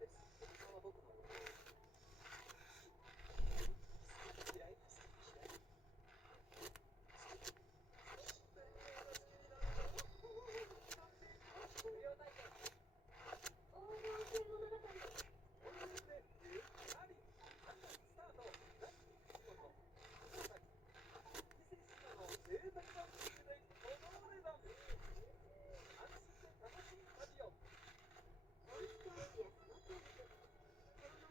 です。おじさんは僕のことを嫌いですか？無料体験黄金系物語。温泉でゆったり3月スタート。第1号と長崎伊勢志摩の贅沢なビールでこのお値段。安心で楽しい旅を。温室アイデアその9。コロナ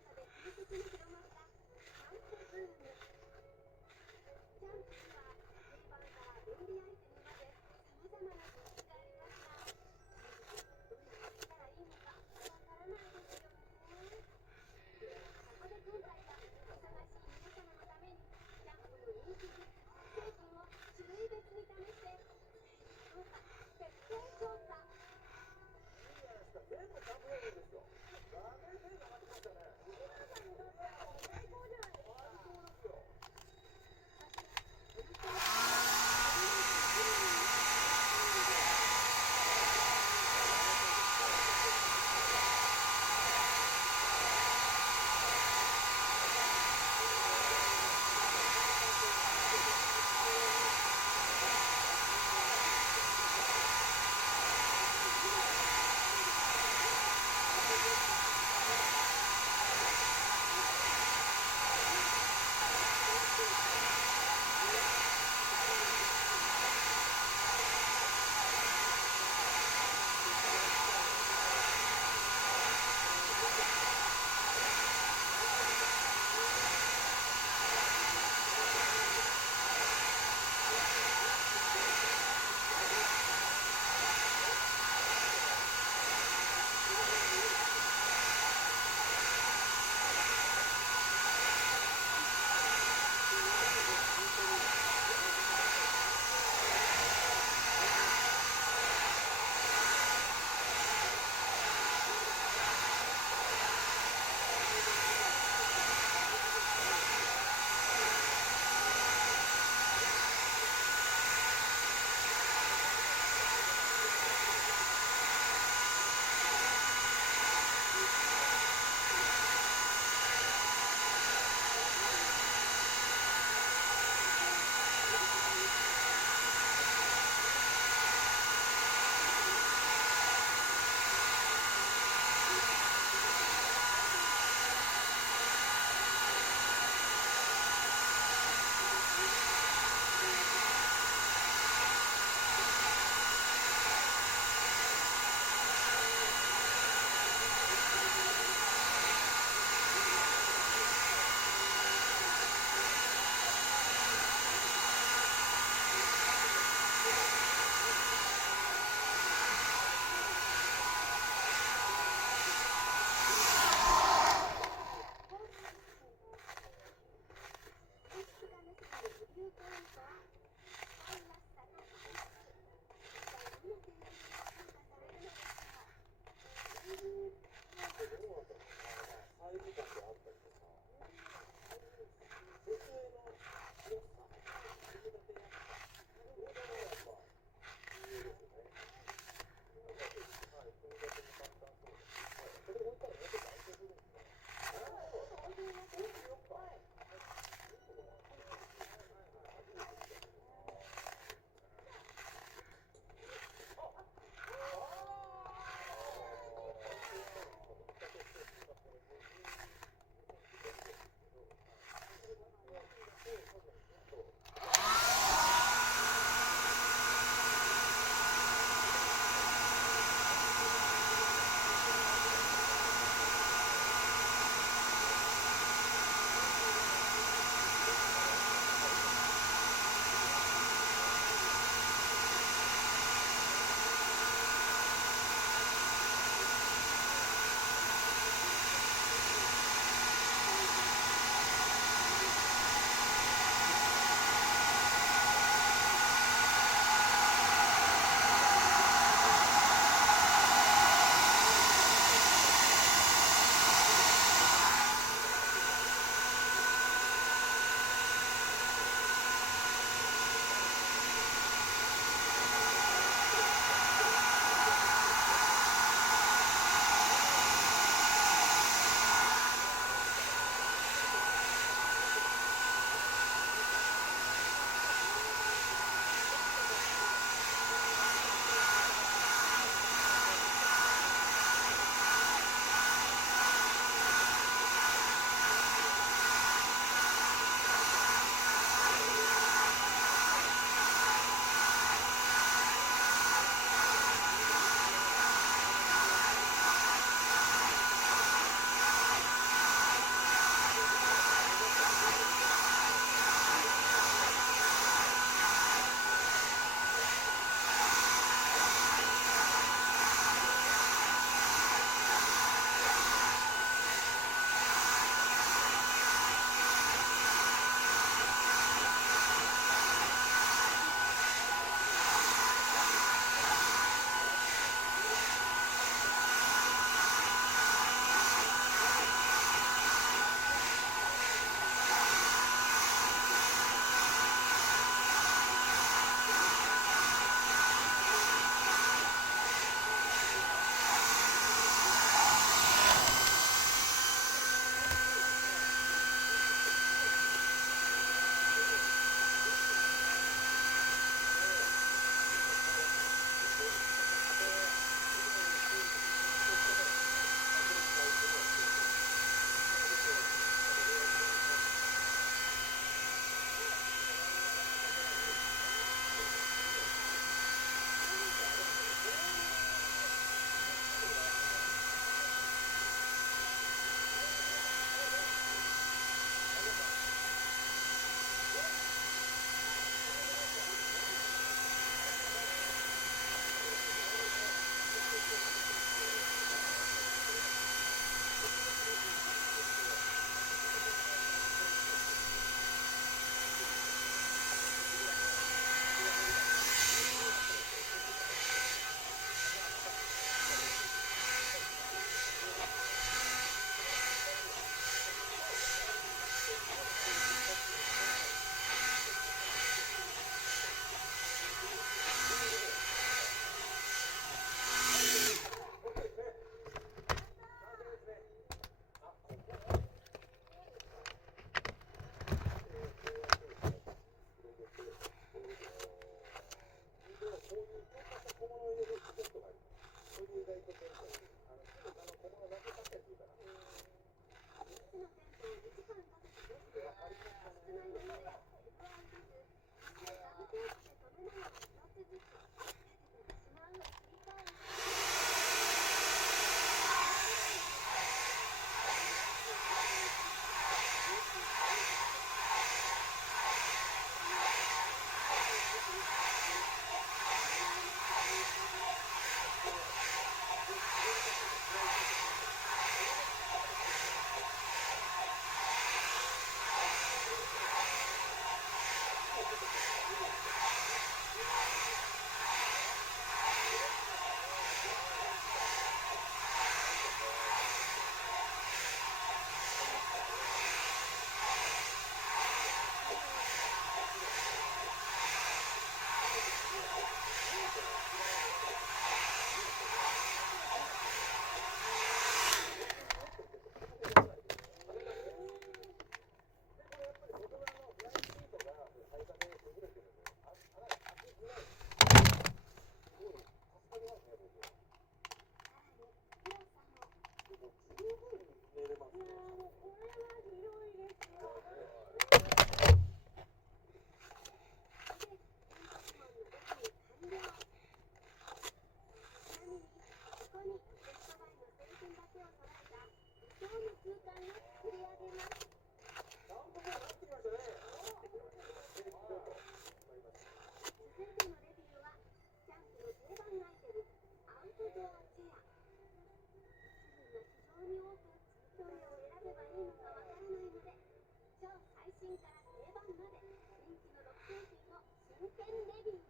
真剣レディー。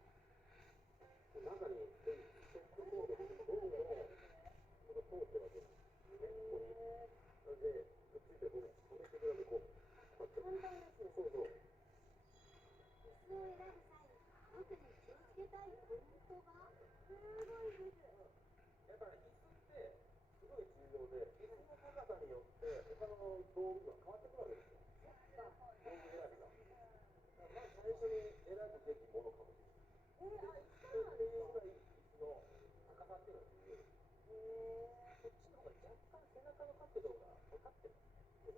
中にセットコードってどんどんそれが通ってるわけなんですね、ここに。なので、くっついてる部分をはめてください、こう。こうやって。簡単ですね。そうそう。椅子を選ぶ際、特に気をつけたいポイントがすごいです。やっぱり椅子ってすごい重要で、椅子の高さによって他の道具が変わってくるわけですよ。道具選びが。まず最初に選ぶべきものかもしれない。そうなんですか。椅子の高さっていうのが重要です。こっちの方が若干背中の角度が分かってますね。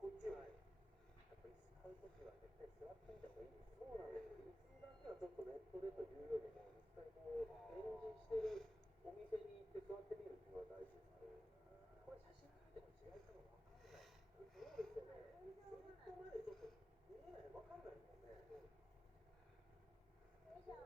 こっちは、はい。やっぱ椅子買うときは絶対座ってみた方がいいですよ。そうなんですよ。椅子だけはちょっとネットでというよりも、実際こう展示してるお店に行って座ってみるっていうのが大事ですね。これ写真で見ても違い多分分かんない。そうですよね。スリットまでちょっと見えない、分かんないですもんね。よいしょ。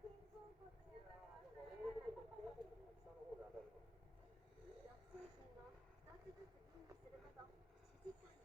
肩甲骨に当たりましたね。下の方で当たるの。6製品を1つずつ吟味すること1時間。